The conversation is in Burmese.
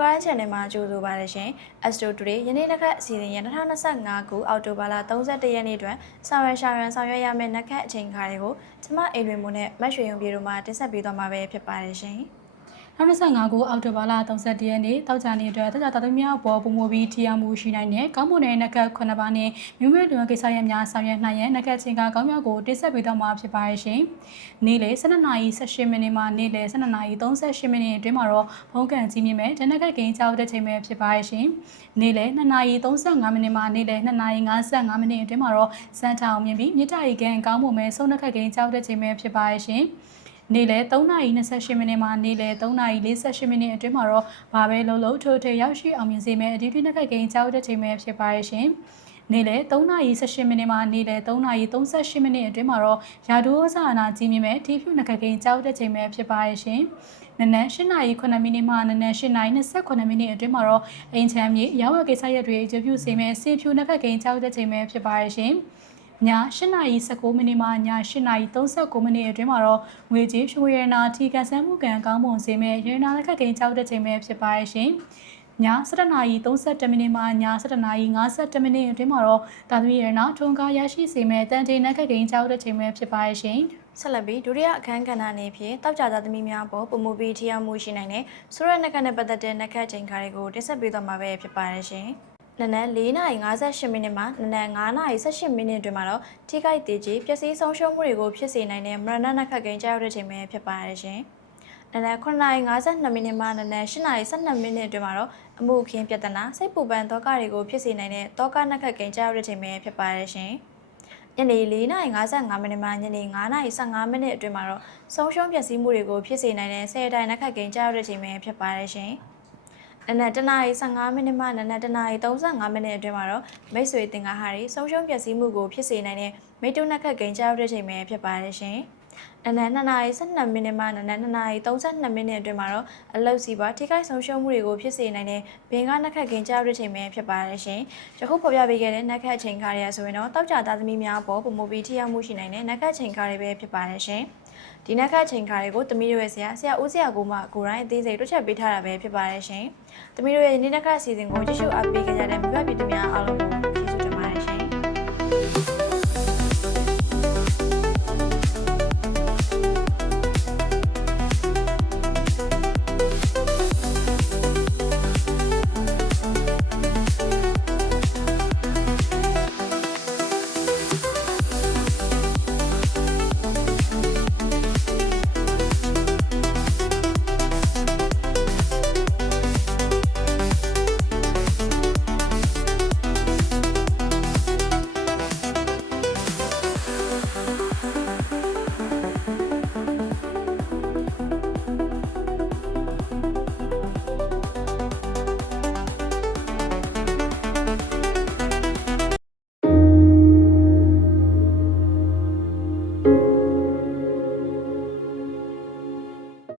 Guide Channel မှာကြိုဆိုပါရရှင်။ Astro Today ယနေ့တစ်ခါအစီအစဉ်ရ2025ခုအောက်တိုဘာလ31ရက်နေ့တွင်ဆောင်ရွက်ရှာရန်ဆောင်ရွက်ရမယ့်နက်ခတ်အချိန်ခါတွေကိုကျမအိမ်တွင်မို့နဲ့မတ်ရွှေရုံပြေတို့မှတင်ဆက်ပေးသွားမှာပဲဖြစ်ပါတယ်ရှင်။ 25ခုအောက်တိုဘာလ31ရက်နေ့တောက်ကြနေ့အတွက်တခြားတော်သမီးများပေါ်ပုံမူပြီးတရားမှုရှိနိုင်တဲ့ကောင်းမွန်တဲ့နက်ကတ်9ပါးနဲ့မြို့မြို့တွင်ကိစ္စရပ်များဆောင်ရွက်နိုင်ရန်နက်ကတ်ချင်းကကောင်းမြောက်ကိုတင်ဆက်ပေးသွားမှာဖြစ်ပါရဲ့ရှင်။နေ့လယ်12နာရီ18မိနစ်မှနေ့လယ်12နာရီ38မိနစ်အတွင်းမှာတော့ဖုန်းကန်ကြီးမြင့်မဲ့ဂျနက်ကတ်ဂိမ်းကြောက်တဲ့ချိန်ပဲဖြစ်ပါရဲ့ရှင်။နေ့လယ်2နာရီ35မိနစ်မှနေ့လယ်2နာရီ55မိနစ်အတွင်းမှာတော့စမ်းထောင်မြင်ပြီးမြစ်တာရီကန်ကောင်းမွန်မဲ့ဆုံးနက်ကတ်ဂိမ်းကြောက်တဲ့ချိန်ပဲဖြစ်ပါရဲ့ရှင်။ နေ့လယ်3:28မိနစ်မှနေ့လယ်3:48မိနစ်အတွင်းမှာတော့ဘာပဲလုံးလုံးထိုးထွေရောက်ရှိအောင်မြင်စေမယ့်အဒီဒီနက်ခိုက်ကိန်းကြောက်တဲ့ချိန်ပဲဖြစ်ပါရဲ့ရှင်။နေ့လယ်3:18မိနစ်မှနေ့လယ်3:38မိနစ်အတွင်းမှာတော့ရာဒိုးစာနာကြီးမြင့်မဲ့တီဖြူနက်ခိုက်ကိန်းကြောက်တဲ့ချိန်ပဲဖြစ်ပါရဲ့ရှင်။နနက်8:09မိနစ်မှနနက်8:29မိနစ်အတွင်းမှာတော့အင်ချမ်းမြေရောက်ဝကိစ္စရက်တွေကြပြုစေမယ့်ဆေးဖြူနက်ခိုက်ကိန်းကြောက်တဲ့ချိန်ပဲဖြစ်ပါရဲ့ရှင်။ ည8:19မိနစ်မှည8:39မိနစ်အတွင်းမှာတော့ငွေကြေးရွှေရနာထီကန်ဆန်းမှုကံကောင်းမွန်စေမဲ့ရနာလက်ခတ်ကိန်းကြောက်တဲ့ချိန်ပဲဖြစ်ပါရဲ့ရှင်ည7:32မိနစ်မှည7:52မိနစ်အတွင်းမှာတော့တာသမီရနာထုံကားရရှိစေမဲ့တန်တေနက်ခတ်ကိန်းကြောက်တဲ့ချိန်ပဲဖြစ်ပါရဲ့ရှင်ဆက်လက်ပြီးဒုတိယအခန်းကဏ္ဍအနေဖြင့်တောက်ကြသားသမီးများပေါ်ပုံမူပြီးထီအောင်မှုရှိနိုင်တဲ့ဆိုရက်နက်ကနဲ့ပတ်သက်တဲ့နက်ခတ်ချိန်ခါတွေကိုတင်ဆက်ပေးသွားမှာပဲဖြစ်ပါတယ်ရှင်။ နနက်4:58မိနစ်မှနနက်9:18မိနစ်တွင်မှာတော့ထိခိုက်သေးကြီးပျက်စီးဆုံးရှုံးမှုတွေကိုဖြစ်စေနိုင်တဲ့မရဏနက်ခတ်ကိန်းကြောက်တဲ့ချိန်ပဲဖြစ်ပါတယ်ရှင်။နနက်9:52မိနစ်မှနနက်10:12မိနစ်အတွင်းမှာတော့အမှုအခင်းပြဿနာစိတ်ပူပန်သောကတွေကိုဖြစ်စေနိုင်တဲ့တောကနက်ခတ်ကိန်းကြောက်တဲ့ချိန်ပဲဖြစ်ပါတယ်ရှင်။ညနေ4:55မိနစ်မှညနေ9:15မိနစ်အတွင်းမှာတော့ဆုံးရှုံးပျက်စီးမှုတွေကိုဖြစ်စေနိုင်တဲ့ဆယ်တိုင်နက်ခတ်ကိန်းကြောက်တဲ့ချိန်ပဲဖြစ်ပါတယ်ရှင်။ နနက်တနာရီ15မိနစ်မှနနက်တနာရီ35မိနစ်အတွင်းမှာတော့မိတ်ဆွေတင်ကားဟာတွေဆုံးရှုံးပျက်စီးမှုကိုဖြစ်စေနိုင်တဲ့မိတုနက်ခတ်ကိန်းကြောက်တဲ့ချိန်ပဲဖြစ်ပါတယ်ရှင်။နနက်2နာရီ12မိနစ်မှနနက်2နာရီ32မိနစ်အတွင်းမှာတော့အလုတ်စီပါထိခိုက်ဆုံးရှုံးမှုတွေကိုဖြစ်စေနိုင်တဲ့ဘင်္ဂနက်ခတ်ကင်ကြောက်တဲ့ချိန်ပဲဖြစ်ပါတယ်ရှင်။ယခုဖော်ပြပေးခဲ့တဲ့နက်ခတ်ချိန်ခါတွေဆိုရင်တော့တောက်ကြသားသမီးများပေါ်ပုံမူပြီးထိရောက်မှုရှိနိုင်တဲ့နက်ခတ်ချိန်ခါတွေပဲဖြစ်ပါတယ်ရှင်။ ဒီနက်ခတ်ချိန်ခါတွေကိုသမီးတို့ရဲ့ဆရာဆရာဦးဆရာကိုမှကိုရိုင်းအသေးစိတ်တွက်ချက်ပေးထားတာပဲဖြစ်ပါတယ်ရှင်။သမီးတို့ရဲ့နေ့နက်ခတ်အစီအစဉ်ကိုကြည့်ရှုအားပေးကြတဲ့မိဘပြည်သူများအားလုံးကို